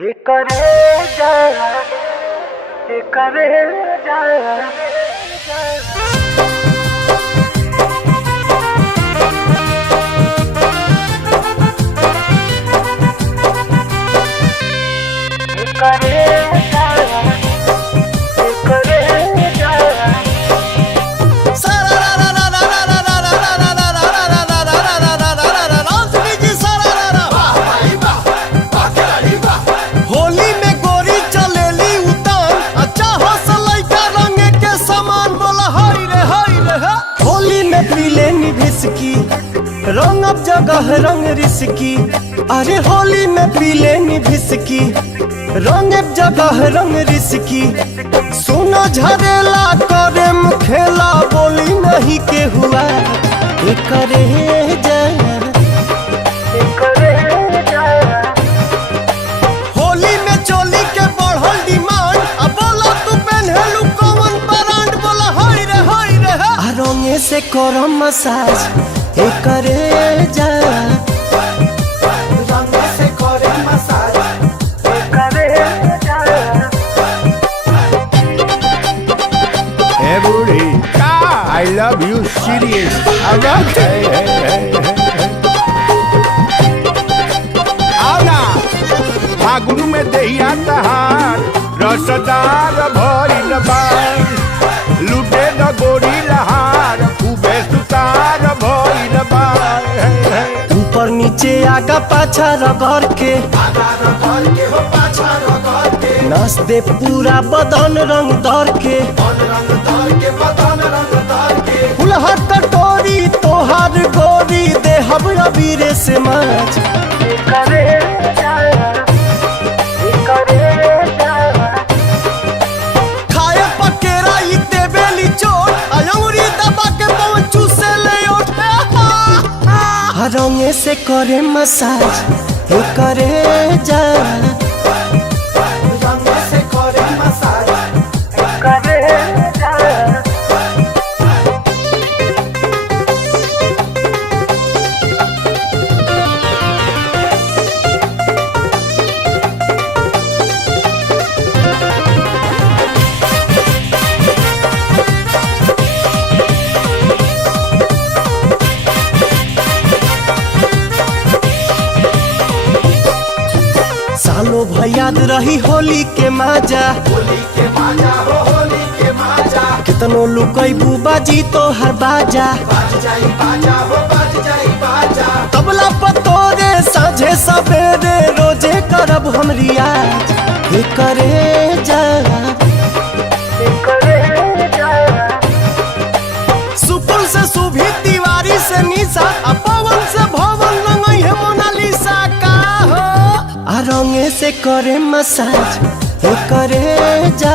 ये करे जा, ये करे जा। रंग अब जगह रंग रिसकी, अरे होली में पी लेनी भिसकी। रंग अब जगह रंग रिसकी, सुनो झरेला करे खेला बोली नहीं के हुआ। ये करे जा, ये करे जा। होली में चोली के बढ़ल डिमांड, अब बोला तू पहनलू कौन ब्रांड, बोला हाय रे आ रंगे से करो मसाज। ये करे जा, रंगे से करे मसाज। ये करे जा। Hey booty, I love you serious. Ahora, फागुन में दहिया तहार रसदार भइल बा, लुटे द गोरी लहार खूबे सुतार भइल बा। ऊपर नीचे आगा पाछा रगड़ के, नस दे पूरा बदन रंग दर के। फुलहर कटोरी तोहार गोरी दे हम अबीरे से माच। ये करे जा, ये करे जा। खाए पकेरा इते बेली चोट, अंगुरी दबा के पहुंचू से ले उठ। रंगे से करे मसाज। ये करे जा, रंगे से करे मसाज। ये करे जा। सालों भर याद रही होली के माजा, कितनो लुकई बुबाजी तो हर बाजा। तबला पतोरे साझे सवेरे रोजे करब हम रियाज। ये करे जा, ये करे जा। सुपुल से सुभी तिवारी से निशा, पवन से भवन रंगई है मोनालिसा का हो। रंगे से करे मसाज। ये करे जा।